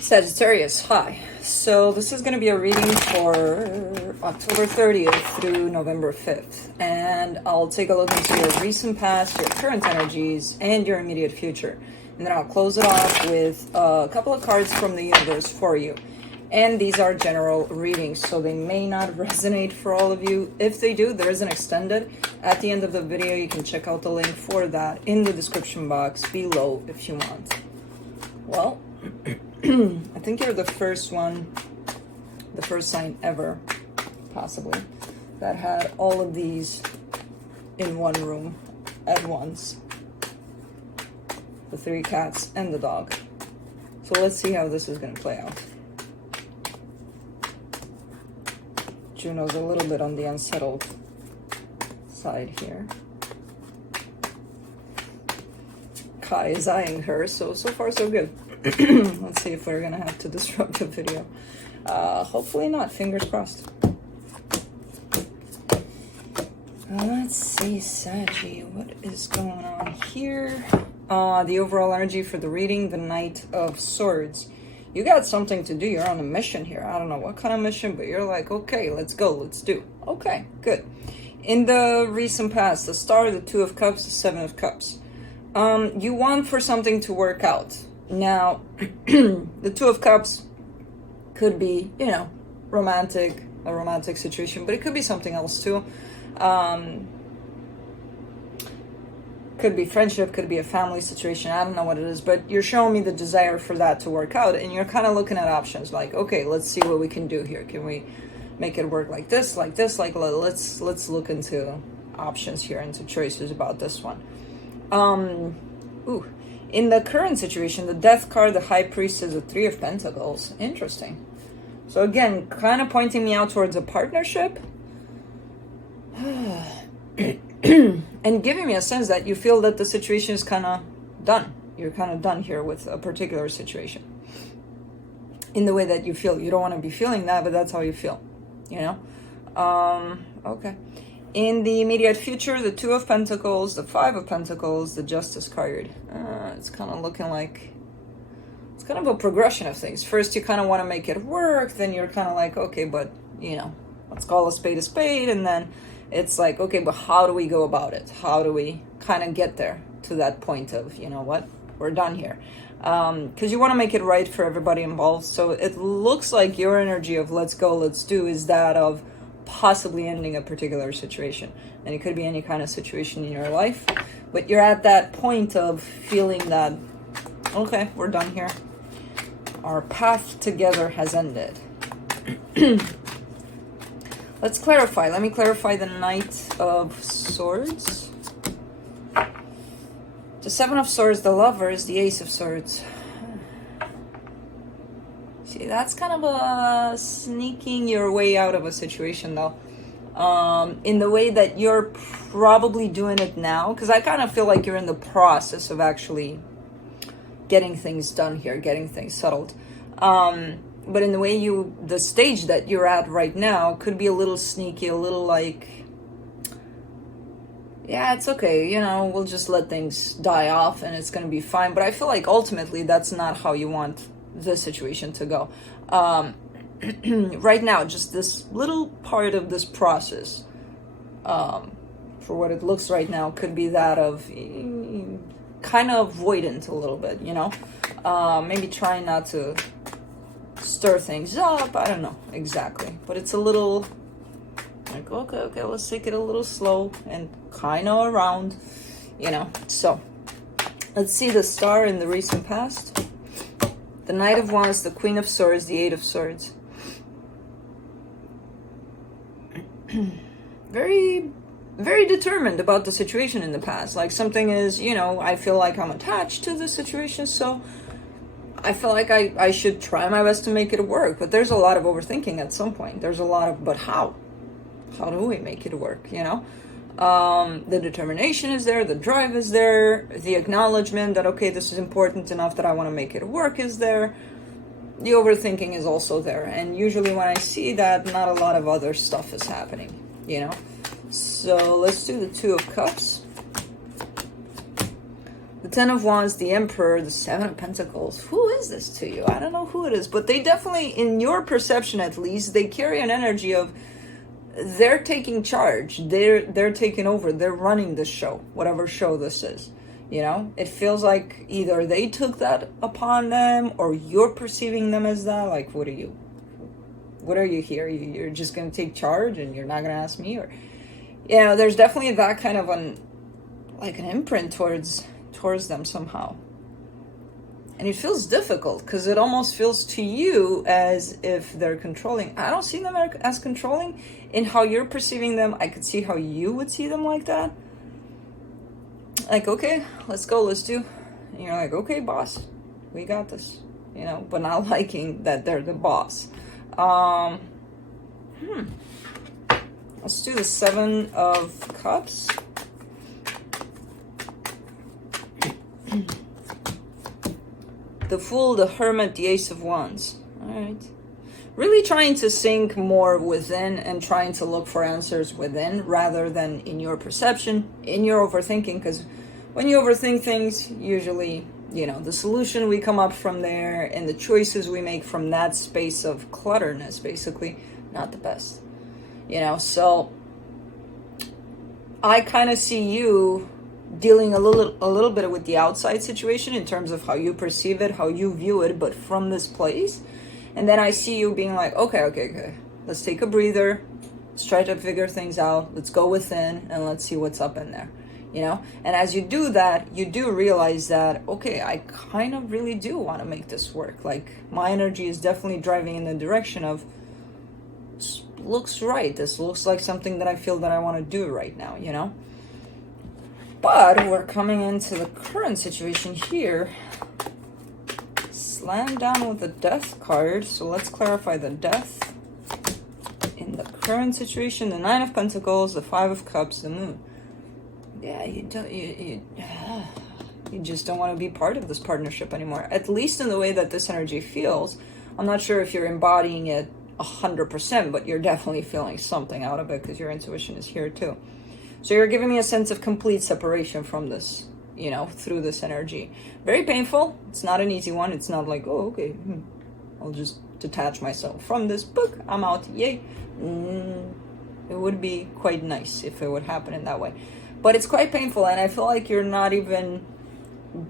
Sagittarius, hi. So this is going to be a reading for October 30th through November 5th. And I'll take a look into your recent past, your current energies, and your immediate future. And then I'll close it off with a couple of cards from the universe for you. And these are general readings, so they may not resonate for all of you. If they do, there is an extended. At the end of the video, you can check out the link for that in the description box below if you want. Well, I think you're the first one, the first sign ever, possibly, that had all of these in one room at once. The 3 cats and the dog. So let's see how this is going to play out. Juno's a little bit on the unsettled side here. Kai is eyeing her, so far so good. Let's see if we're gonna have to disrupt the video. Hopefully not, fingers crossed. Let's see, Saggy, what is going on here? The overall energy for the reading, the Knight of Swords. You got something to do, you're on a mission here. I don't know what kind of mission, but you're like, okay, let's go, let's do. Okay, good. In the recent past, the Star, the 2 of Cups, the 7 of Cups. You want for something to work out. Now, the 2 of Cups could be, you know, a romantic situation, but it could be something else too. Could be friendship, could be a family situation, I don't know what it is, but you're showing me the desire for that to work out, and you're kind of looking at options, like, okay, let's see what we can do here. Can we make it work like this, like let's look into options here, into choices about this one. In the current situation, the Death card, the High Priest, is the 3 of Pentacles. Interesting. So again, kind of pointing me out towards a partnership. And giving me a sense that you feel that the situation is kind of done. You're kind of done here with a particular situation. In the way that you feel. You don't want to be feeling that, but that's how you feel. You know? Okay. In the immediate future, the 2 of Pentacles, the 5 of Pentacles, the Justice card. It's kind of looking like... It's kind of a progression of things. First, you kind of want to make it work. Then you're kind of like, okay, but, you know, let's call a spade. And then it's like, okay, but how do we go about it? How do we kind of get there to that point of, you know what, we're done here? Because you want to make it right for everybody involved. So it looks like your energy of let's go, let's do is that of possibly ending a particular situation. And it could be any kind of situation in your life. But you're at that point of feeling that, okay, we're done here. Our path together has ended. Let's clarify. Let me clarify the Knight of Swords. The 7 of Swords, the Lovers, the Ace of Swords. See, that's kind of a sneaking your way out of a situation, though. In the way that you're probably doing it now. Because I kind of feel like you're in the process of actually getting things done here, getting things settled. But in the way the stage that you're at right now could be a little sneaky, a little like, yeah, it's okay, you know, we'll just let things die off and it's going to be fine. But I feel like ultimately that's not how you want the situation to go. Right now, just this little part of this process, for what it looks right now, could be that of kind of avoidant a little bit, you know, maybe trying not to stir things up. I don't know exactly, but it's a little like, okay, let's take it a little slow and kind of around, you know. So let's see the Star in the recent past, the Knight of Wands, the Queen of Swords, the 8 of Swords. Very, very determined about the situation in the past. Like something is, you know, I feel like I'm attached to the situation, so I feel like I should try my best to make it work. But there's a lot of overthinking at some point. There's a lot of, but how? How do we make it work, you know? The determination is there, the drive is there, the acknowledgement that, okay, this is important enough that I want to make it work is there. The overthinking is also there. And usually when I see that, not a lot of other stuff is happening, you know? So let's do the 2 of Cups. The Ten of Wands, the Emperor, the Seven of Pentacles. Who is this to you? I don't know who it is, but they definitely, in your perception at least, they carry an energy of they're taking charge. They're taking over. They're running the show, whatever show this is. You know, it feels like either they took that upon them or you're perceiving them as that. Like, what are you here? You're just going to take charge and you're not going to ask me? Or, you know, there's definitely that kind of an imprint towards them somehow. And it feels difficult because it almost feels to you as if they're controlling. I don't see them as controlling. In how you're perceiving them, I could see how you would see them like that. Like, okay, let's go, let's do. And you're like, okay, boss, we got this. You know, but not liking that they're the boss. Let's do the Seven of Cups. The Fool, the Hermit, the Ace of Wands. All right. Really trying to sink more within and trying to look for answers within rather than in your perception, in your overthinking. Because when you overthink things, usually, you know, the solution we come up from there and the choices we make from that space of clutterness, basically, not the best. You know, so I kind of see you dealing a little bit with the outside situation in terms of how you perceive it, how you view it, but from this place. And then I see you being like, okay, let's take a breather, let's try to figure things out, let's go within and let's see what's up in there, you know? And as you do that, you do realize that, okay, I kind of really do want to make this work. Like, my energy is definitely driving in the direction of, this looks right, this looks like something that I feel that I want to do right now, you know? But we're coming into the current situation here. Slam down with the Death card. So let's clarify the Death. In the current situation, the Nine of Pentacles, the Five of Cups, the Moon. Yeah, you just don't want to be part of this partnership anymore. At least in the way that this energy feels. I'm not sure if you're embodying it 100%, but you're definitely feeling something out of it because your intuition is here too. So you're giving me a sense of complete separation from this, you know, through this energy. Very painful. It's not an easy one. It's not like, oh, okay, I'll just detach myself from this book. I'm out. Yay. It would be quite nice if it would happen in that way. But it's quite painful, and I feel like you're not even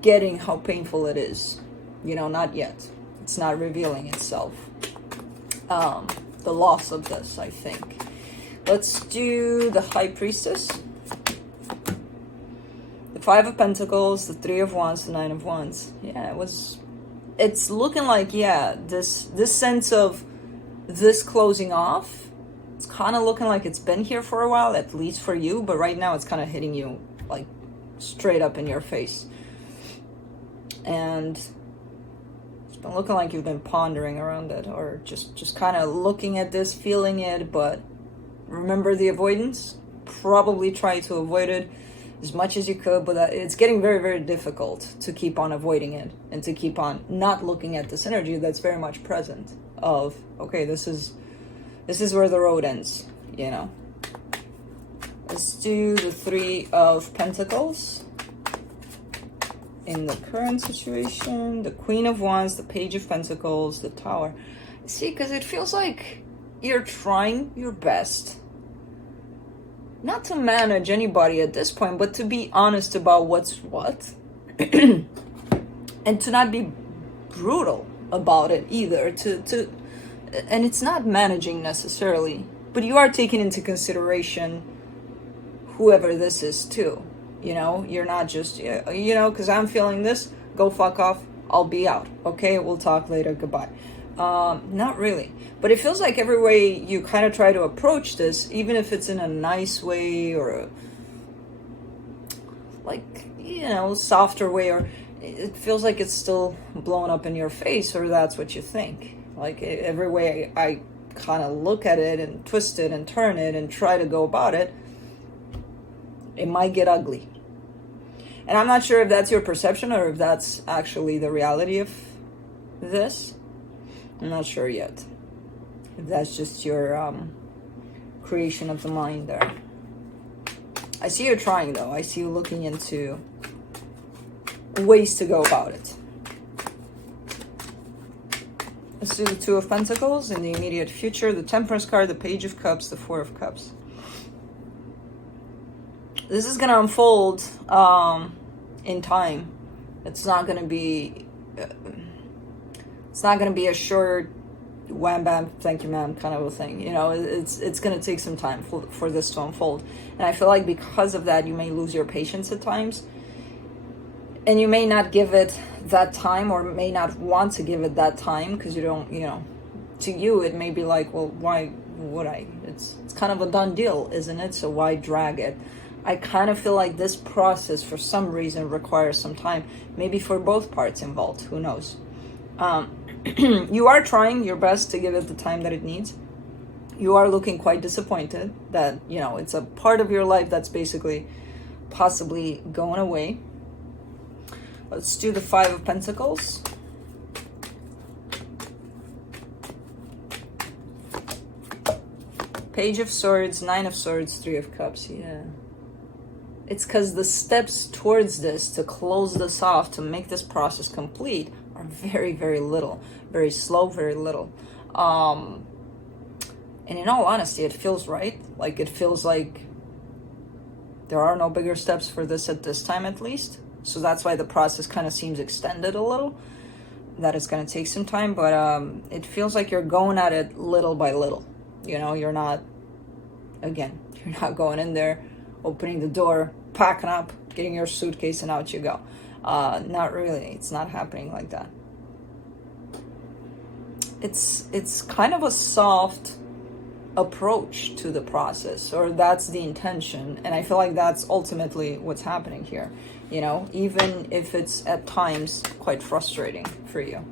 getting how painful it is. You know, not yet. It's not revealing itself. The loss of this, I think. Let's do the High Priestess. The Five of Pentacles, the Three of Wands, the Nine of Wands. Yeah, it's looking like, yeah, this sense of this closing off, it's kind of looking like it's been here for a while, at least for you, but right now it's kind of hitting you like straight up in your face. And it's been looking like you've been pondering around it, or just kind of looking at this, feeling it, but remember the avoidance? Probably try to avoid it as much as you could, but it's getting very, very difficult to keep on avoiding it and to keep on not looking at this energy that's very much present of, okay, this is where the road ends, you know. Let's do the Three of Pentacles. In the current situation, the Queen of Wands, the Page of Pentacles, the Tower. See, because it feels like you're trying your best not to manage anybody at this point, but to be honest about what's what. And to not be brutal about it either. And it's not managing necessarily, but you are taking into consideration whoever this is too. You know, you're not just, you know, because I'm feeling this, go fuck off, I'll be out. Okay, we'll talk later, goodbye. Not really. But it feels like every way you kind of try to approach this, even if it's in a nice way or like, you know, softer way, or it feels like it's still blowing up in your face, or that's what you think. Like every way I kind of look at it and twist it and turn it and try to go about it, it might get ugly. And I'm not sure if that's your perception or if that's actually the reality of this. I'm not sure yet. If that's just your creation of the mind there. I see you're trying though. I see you looking into ways to go about it. Let's do the Two of Pentacles in the immediate future, the Temperance card, the Page of Cups, the Four of Cups. This is going to unfold in time. It's not going to be a short wham bam thank you ma'am kind of a thing. You know, it's going to take some time for this to unfold. And I feel like because of that, you may lose your patience at times. And you may not give it that time, or may not want to give it that time, because you don't, you know, to you it may be like, well, why would I? It's kind of a done deal, isn't it? So why drag it? I kind of feel like this process for some reason requires some time, maybe for both parts involved, who knows. You are trying your best to give it the time that it needs. You are looking quite disappointed that, you know, it's a part of your life that's basically possibly going away. Let's do the Five of Pentacles. Page of Swords, Nine of Swords, Three of Cups. Yeah. It's because the steps towards this, to close this off, to make this process complete, are very, very little. Very slow, very little. And in all honesty, it feels right. Like, it feels like there are no bigger steps for this at this time, at least. So that's why the process kind of seems extended a little. That it's going to take some time, but it feels like you're going at it little by little. You know, you're not going in there, opening the door, packing up, getting your suitcase, and out you go. Not really. It's not happening like that. It's kind of a soft approach to the process, or that's the intention, and I feel like that's ultimately what's happening here. You know, even if it's at times quite frustrating for you.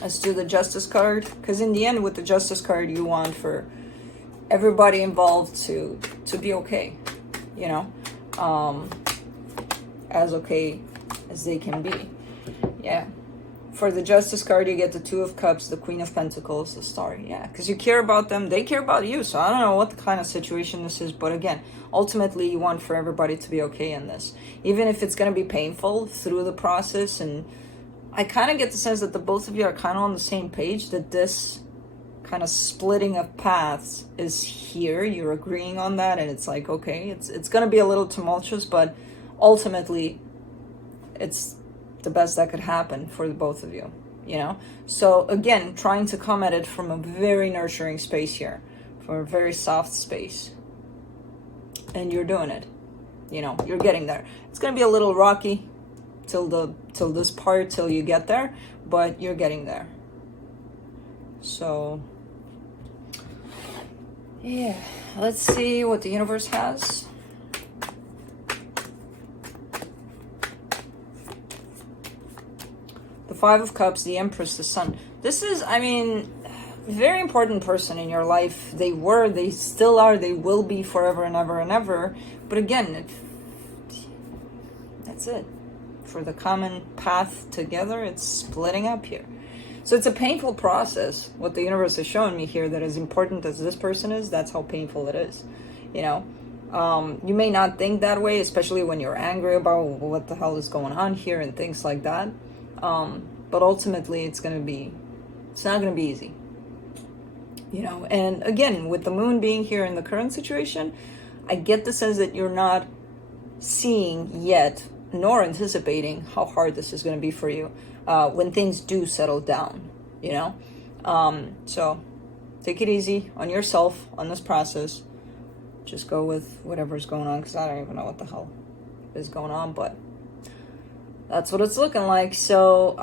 Let's do the Justice card, because in the end, with the Justice card, you want for everybody involved to be okay, you know, as okay as they can be. Yeah. For the Justice card, you get the Two of Cups, the Queen of Pentacles, the Star. Yeah, because you care about them. They care about you. So I don't know what kind of situation this is. But again, ultimately, you want for everybody to be okay in this. Even if it's going to be painful through the process. And I kind of get the sense that the both of you are kind of on the same page. That this kind of splitting of paths is here. You're agreeing on that. And it's like, okay, it's going to be a little tumultuous. But ultimately, it's the best that could happen for the both of you, you know? So again, trying to come at it from a very nurturing space here, from a very soft space. And you're doing it, you know, you're getting there. It's going to be a little rocky till this part, till you get there, but you're getting there. So yeah, let's see what the universe has. Five of Cups, the Empress, the Sun. This is, I mean, very important person in your life. They were, they still are, they will be forever and ever and ever. But again, that's it. For the common path together, it's splitting up here. So it's a painful process. What the universe is showing me here, that as important as this person is, that's how painful it is. You know, you may not think that way, especially when you're angry about what the hell is going on here and things like that. But ultimately, it's not going to be easy, you know. And again, with the moon being here in the current situation, I get the sense that you're not seeing yet, nor anticipating how hard this is going to be for you when things do settle down, you know. So take it easy on yourself on this process. Just go with whatever's going on, because I don't even know what the hell is going on, but that's what it's looking like. So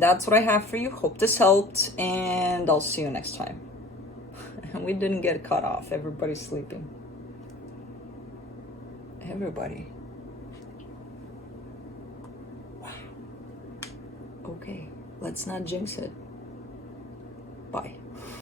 that's what I have for you. Hope this helped, and I'll see you next time. We didn't get cut off. Everybody's sleeping. Everybody. Wow. Okay, let's not jinx it. Bye.